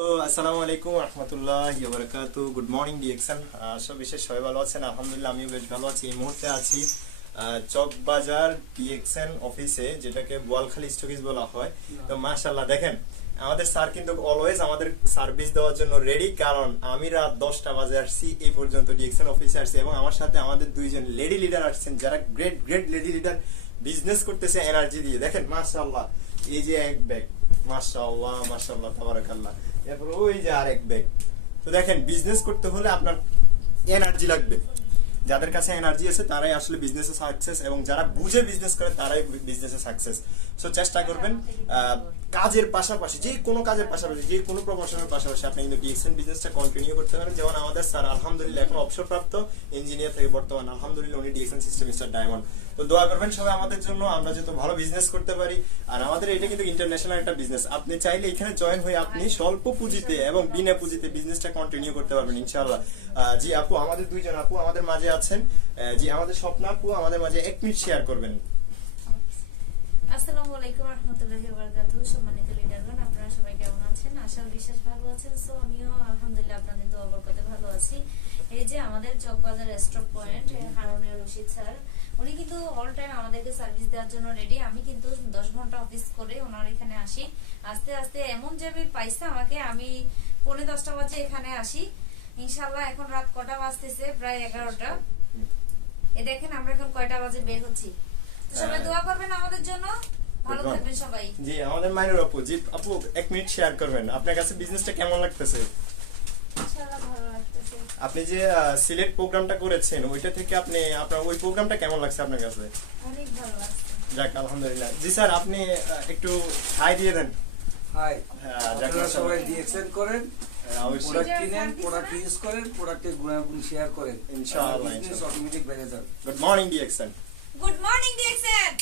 তো আসসালামু আলাইকুম রহমতুল্লাহি ওয়া বারাকাতুহু। Good morning DXN. সব বিশেষ সবাই ভালো আছেন? আলহামদুলিল্লাহ আমিও বেশ ভালো আছি। এই মুহূর্তে আছি চকবাজার ডিএক্সএন অফিসে, যেটাকে বোয়ালখালী স্টকিজ বলা হয়। তো মাশাআল্লাহ দেখেন, আমাদের স্যার কিন্তু অলওয়েজ আমাদের সার্ভিস দেওয়ার জন্য রেডি। কারণ আমি রাত 10টা বাজে আসছি, এই পর্যন্ত ডিএক্সএন অফিসে আসছি, এবং আমার সাথে আমাদের দুইজন লেডি লিডার আসছেন, যারা great great lady leader business করতেছে এনার্জি দিয়ে। দেখেন মাশাআল্লাহ, এই যে এক ব্যাগ, মাশাআল্লাহ মাশাআল্লাহ তাবারাকাল্লাহ। এরপর ওই যে আরেক ব্যাগ। তো দেখেন, বিজনেস করতে হলে আপনার এনার্জি লাগবে। যাদের কাছে এনার্জি আছে তারাই আসলে বিজনেসে সাকসেস, এবং যারা বুঝে বিজনেস করে তারাই বিজনেসে সাকসেস। সো চেষ্টা করবেন কাজের পাশাপাশি, যে কোনো কাজের পাশাপাশি, যে কোনো প্রমোশনের পাশাপাশি আপনি কিন্তু ডিএক্সএন বিজনেসটা কন্টিনিউ করতে পারেন। যেমন আমাদের স্যার আলহামদুলিল্লাহ এখন অবসরপ্রাপ্ত ইঞ্জিনিয়ার থেকে বর্তমান আলহামদুলিল্লাহ উনি ডিএক্সএন সিস্টেম মিস্টার ডায়মন্ড। তো দোয়া করবেন সবাই আমাদের জন্য, আমরা যত ভালো বিজনেস করতে পারি। আর আমাদের এটা কিন্তু ইন্টারন্যাশনাল একটা বিজনেস। আপনি চাইলে এখানে জয়েন হয়ে আপনি স্বল্প পুঁজিতে এবং বিনা পুঁজিতে বিজনেসটা কন্টিনিউ করতে পারবেন ইনশাআল্লাহ। জি আপু, আমাদের দুইজন আপু আমাদের মাঝে আছেন। জি আমাদের স্বপ্ন আপু আমাদের মাঝে 1 মিনিট শেয়ার করবেন। আসসালামু আলাইকুম রাহমাতুল্লাহি ওয়া বারাকাতুহু। সম্মানিত লিডারগণ, আপনারা সবাই কেমন আছেন? আশা ও বিশ্বাস ভালো আছেন। সো আমিও আলহামদুলিল্লাহ আপনাদের দোয়া বরকতে ভালো আছি। এই যে আমাদের চকবাজার স্টপ পয়েন্ট হারুনের রশিদ স্যার, উনি কিন্তু অল টাইম আমাদেরকে সার্ভিস দেওয়ার জন্য রেডি। আমি কিন্তু 10 ঘন্টা অফিস করে ওনার এখানে আসি। আস্তে আস্তে এমন যে আমি পাইছে আমাকে, আমি 9:45 বাজে এখানে আসি। ইনশাআল্লাহ এখন রাত কটা বাজতেছে? প্রায় 11টা। এই দেখেন আমরা এখন কয়টা বাজে বের হচ্ছি। তো সবাই দোয়া করবেন আমাদের জন্য। ভালো থাকবেন সবাই। জি আমাদের মাইনুর আপু, জি আপু 1 মিনিট শেয়ার করবেন, আপনার কাছে বিজনেসটা কেমন লাগতেছে? ইনশাআল্লাহ ভালো লাগতেছে। আপনি যে সিলেট প্রোগ্রামটা করেছেন, ওইটা থেকে আপনি আপনার ওই প্রোগ্রামটা কেমন লাগছে আপনার কাছে? অনেক ভালো লাগছে। যাক আলহামদুলিল্লাহ। জি স্যার, আপনি একটু হাই দিয়ে দেন। হাই, যাক আপনারা সবাই ডিএক্সএন করেন, অবশ্যই প্রোডাক্ট কিনেন, প্রোডাক্ট ইউজ করেন, প্রোডাক্টের গুণাগুণ শেয়ার করেন। ইনশাআল্লাহ, বিজনেস অটোমেটিক বেড়ে যাবে। Good morning DXN. Good morning DXN.